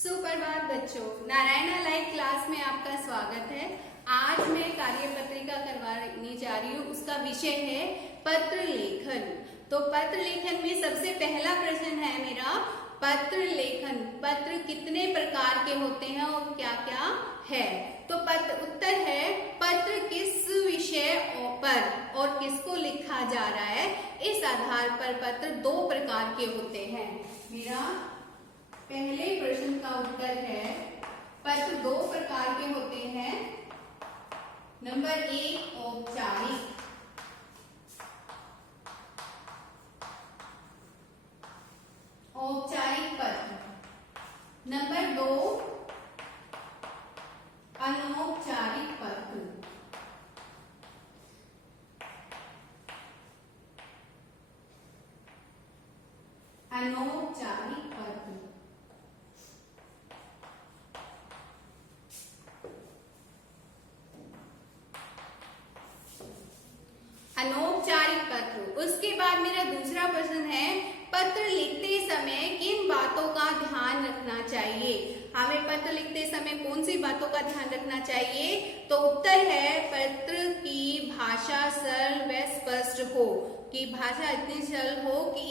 सुप्रभात बच्चों, Narayana live class में आपका स्वागत है। आज मैं कार्य पत्रिका करवाने जा रही हूँ। उसका विषय है पत्र लेखन। तो पत्र लेखन में सबसे पहला प्रश्न है मेरा, पत्र लेखन, पत्र कितने प्रकार के होते हैं और क्या क्या है। तो उत्तर है, पत्र किस विषय पर और किसको लिखा जा रहा है, इस आधार पर पत्र दो प्रकार के होते हैं। मेरा पहले प्रश्न का उत्तर है, पत्र दो प्रकार के होते हैं। नंबर 1 औपचारिक, औपचारिक पत्र। नंबर 2 अनौपचारिक पत्र। अनौपचारिक पत्र। अनौपचारिक पत्र। उसके बाद मेरा दूसरा प्रश्न है, पत्र लिखते समय किन बातों का ध्यान रखना चाहिए। हमें पत्र लिखते समय कौन सी बातों का ध्यान रखना चाहिए। तो उत्तर है, पत्र की भाषा सरल व स्पष्ट हो, कि भाषा इतनी सरल हो कि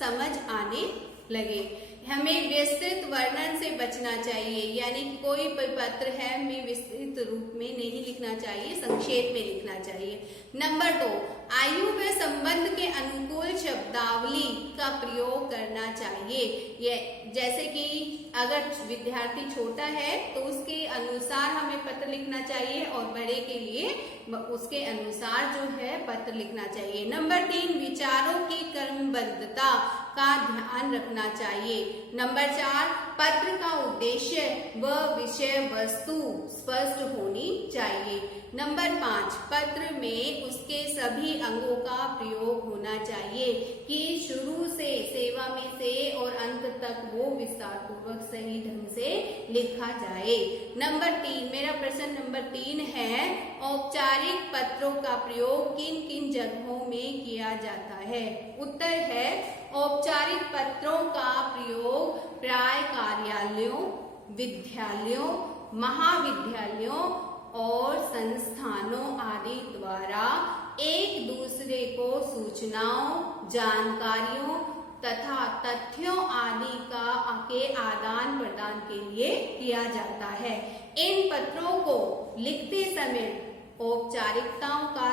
समझ आने लगे। हमें विस्तृत वर्णन से बचना चाहिए, यानी कोई पत्र है हमें विस्तृत रूप में नहीं लिखना चाहिए, संक्षेप में लिखना चाहिए। नंबर 2 आयु व संबंध के अनुकूल शब्दावली का प्रयोग करना चाहिए। ये जैसे कि अगर विद्यार्थी छोटा है तो उसके अनुसार हमें पत्र लिखना चाहिए और बड़े के लिए उसके अनुसार जो है पत्र लिखना चाहिए। नंबर 3 विचारों की क्रमबद्धता का ध्यान रखना चाहिए। नंबर 4 पत्र का उद्देश्य व विषय वस्तु स्पष्ट होनी चाहिए। नंबर 5 पत्र में उसके सभी अंगों का प्रयोग होना चाहिए, कि शुरू से सेवा में से और अंत तक वो विस्तार पूर्वक सही ढंग से लिखा जाए। नंबर 3 मेरा प्रश्न नंबर 3 है, औपचारिक पत्रों का प्रयोग किन किन जगहों में किया जाता है। उत्तर है, औपचारिक पत्रों का प्रयोग प्राय कार्यालयों, विद्यालयों, महाविद्यालयों और संस्थानों आदि द्वारा एक दूसरे को सूचनाओं, जानकारियों तथा तथ्यों आदि के आदान प्रदान के लिए किया जाता है। इन पत्रों को लिखते समय औपचारिकताओं का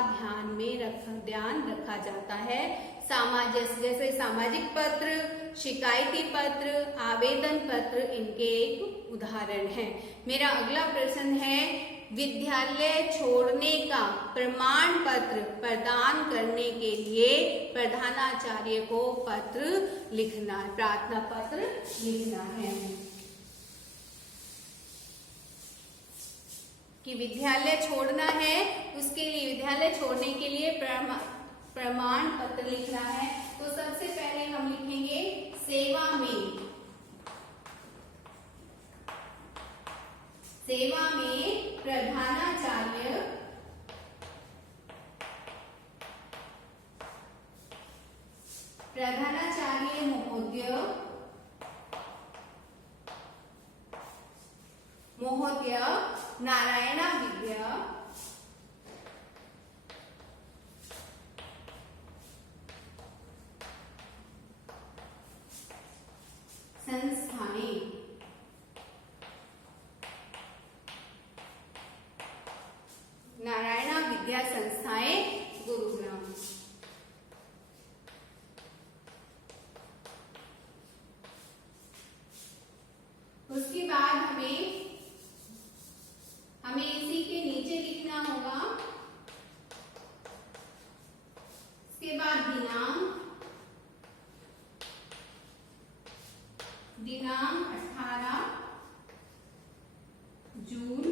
ध्यान रखा जाता है। जैसे सामाजिक पत्र, शिकायती पत्र, आवेदन पत्र इनके एक उदाहरण हैं। मेरा अगला प्रश्न है, विद्यालय छोड़ने का प्रमाण पत्र प्रदान करने के लिए प्रधानाचार्य को पत्र लिखना, प्रार्थना पत्र लिखना है। कि विद्यालय छोड़ना है, उसके लिए विद्यालय छोड़ने के लिए प्रमाण पत्र लिखना है। तो सबसे पहले हम लिखेंगे, सेवा में प्रधानाचार्य महोदय नारायणा विद्या संस्थाने नारायणा विद्या संस्थाएं गुरुग्राम। उसके बाद हमें इसी के नीचे लिखना होगा। उसके बाद दिनांक 18 जून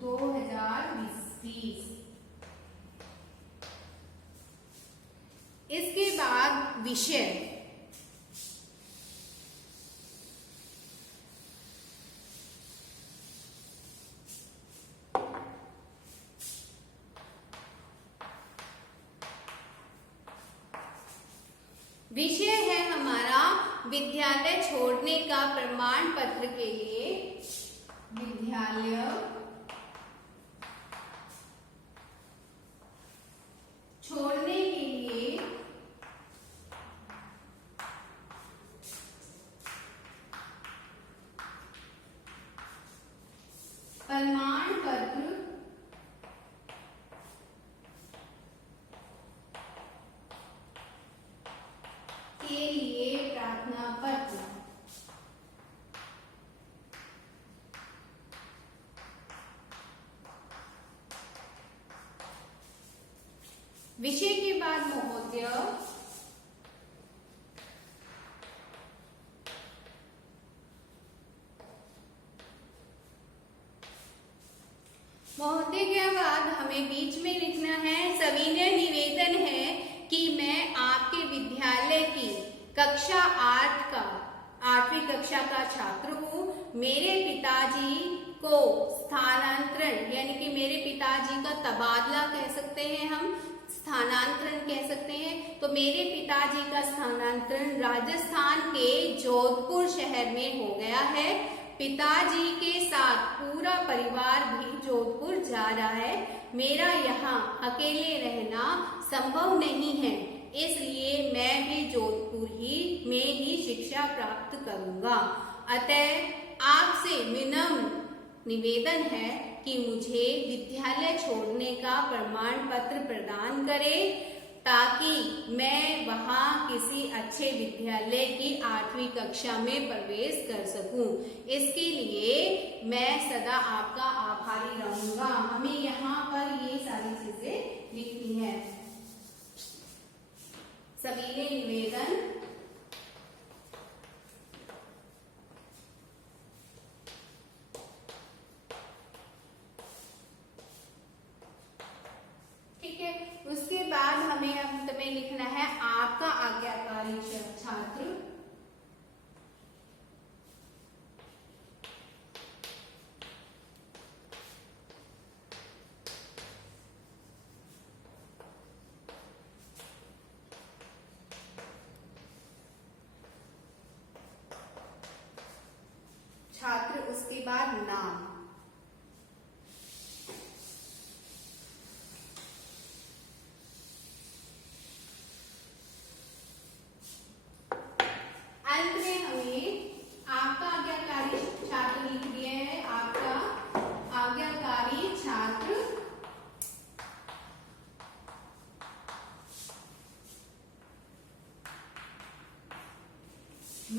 2020। इसके बाद विषय, विषय है हमारा विद्यालय छोड़ने का प्रमाण पत्र के लिए विद्यालय छोड़ने के लिए प्रमाण पत्र के लिए प्रार्थना पत्र। विषय के बाद महोदय महोदय के बाद हमें बीच में लिखना है सविनय निवेदन है कि मैं आपके विद्यालय की कक्षा 8वीं कक्षा का छात्र हूँ। मेरे पिताजी को स्थानांतरण यानी कि मेरे पिताजी का तबादला कह सकते हैं, हम स्थानांतरण कह सकते हैं। तो मेरे पिताजी का स्थानांतरण राजस्थान के जोधपुर शहर में हो गया है। पिताजी के साथ पूरा परिवार भी जोधपुर जा रहा है। मेरा यहाँ अकेले रहना संभव नहीं है, इसलिए मैं भी जोधपुर में ही शिक्षा प्राप्त करूंगा। अतः आपसे विनम्र निवेदन है कि मुझे विद्यालय छोड़ने का प्रमाण पत्र प्रदान करें ताकि मैं वहां किसी अच्छे विद्यालय की 8वीं कक्षा में प्रवेश कर सकूं। इसके लिए मैं सदा आपका आभारी रहूंगा। हमें यहाँ पर ये सारी चीजें लिखनी है। सविनय निवेदन, ठीक है। उसके बाद हमें अंत में लिखना है आपका आज्ञाकारी छात्र। छात्र, उसके बाद नाम। अंत में हमें आपका आज्ञाकारी छात्र लिख दिया है। आपका आज्ञाकारी छात्र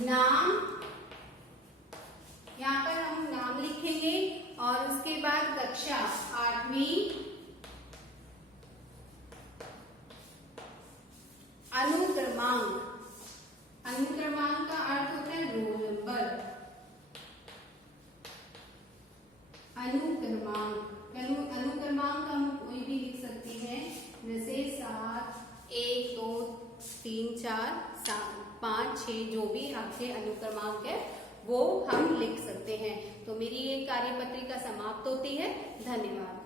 नाम, यहाँ पर हम नाम लिखेंगे और उसके बाद कक्षा 8वीं, अनुक्रमांक। अनुक्रमांक का अर्थ होता है रोल नंबर। अनुक्रमांक हम कोई भी लिख सकते हैं, जैसे 7, 1, 2, 3, 4, 5, 6 जो भी आपके अनुक्रमांक है वो हम लिख सकते हैं। तो मेरी ये कार्यपत्रिका समाप्त होती है। धन्यवाद।